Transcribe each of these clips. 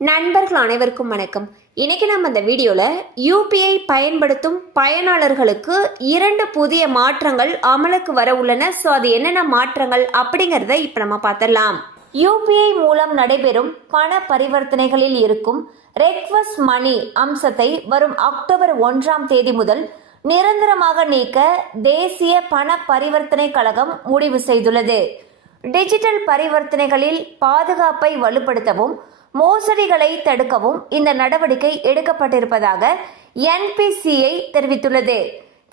நண்பர்கள் அனைவருக்கும் வணக்கம். இன்னைக்கு நம்ம இந்த வீடியோவில் யூபிஐ பயன்படுத்தும் பயனாளர்களுக்கு 2 புதிய மாற்றங்கள் அமலுக்கு வர உள்ளன. ஸோ அது என்னென்ன மாற்றங்கள் அப்படிங்கிறத இப்போ நம்ம பார்த்துடலாம். யூபிஐ மூலம் நடைபெறும் பண பரிவர்த்தனைகளில் இருக்கும் ரெக்வஸ்ட் மணி அம்சத்தை வரும் அக்டோபர் 1ஆம் தேதி முதல் நிரந்தரமாக நீக்க தேசிய பண பரிவர்த்தனை கழகம் முடிவு செய்துள்ளது. டிஜிட்டல் பரிவர்த்தனைகளில் பாதுகாப்பை வலுப்படுத்தவும் மோசடிகளை தடுக்கவும் இந்த நடவடிக்கை எடுக்கப்பட்டிருப்பதாக என்பிசிஐ தெரிவித்துள்ளது.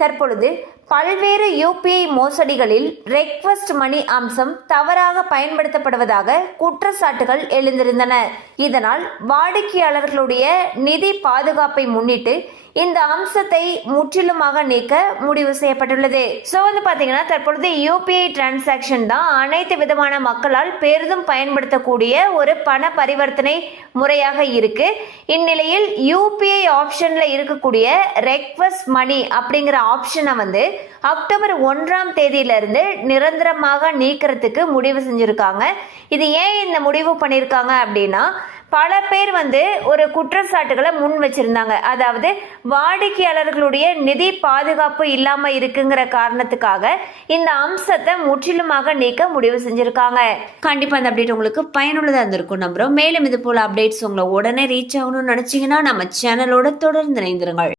தற்பொழுது பல்வேறு யூபிஐ மோசடிகளில் ரெக்வஸ்ட் மணி அம்சம் தவறாக பயன்படுத்தப்படுவதாக குற்றச்சாட்டுகள் எழுந்திருந்தன. இதனால் வாடிக்கையாளர்களுடைய நிதி பாதுகாப்பை முன்னிட்டு இந்த அம்சத்தை முற்றிலுமாக நீக்க முடிவு செய்யப்பட்டுள்ளது. ஸோ பாத்தீங்கன்னா தற்பொழுது யூபிஐ டிரான்சாக்ஷன் தான் அனைத்து விதமான மக்களால் பெரிதும் பயன்படுத்தக்கூடிய ஒரு பண பரிவர்த்தனை முறையாக இருக்கு. இந்நிலையில் யூபிஐ ஆப்ஷன்ல இருக்கக்கூடிய ரெக்வஸ்ட் மணி அப்படிங்கிற ஆப்ஷனை அக்டோபர் 1ஆம் தேதியிலிருந்து நிரந்தரமாக நீக்கிறதுக்கு முடிவு செஞ்சிருக்காங்க. இது ஏன் இந்த முடிவு பண்ணியிருக்காங்க அப்படின்னா, பல பேர் ஒரு குற்றச்சாட்டுகளை முன் வச்சிருந்தாங்க. அதாவது வாடிக்கையாளர்களுடைய நிதி பாதுகாப்பு இல்லாம இருக்குங்கிற காரணத்துக்காக இந்த அம்சத்தை முற்றிலுமாக நீக்க முடிவு செஞ்சிருக்காங்க. கண்டிப்பா இந்த அப்டேட் உங்களுக்கு பயனுள்ளதா இருந்திருக்கும் நம்புறோம். மேலும் இது போல அப்டேட்ஸ் உங்களை உடனே ரீச் ஆகணும்னு நினைச்சீங்கன்னா நம்ம சேனலோட தொடர்ந்து இணைந்திருங்கள்.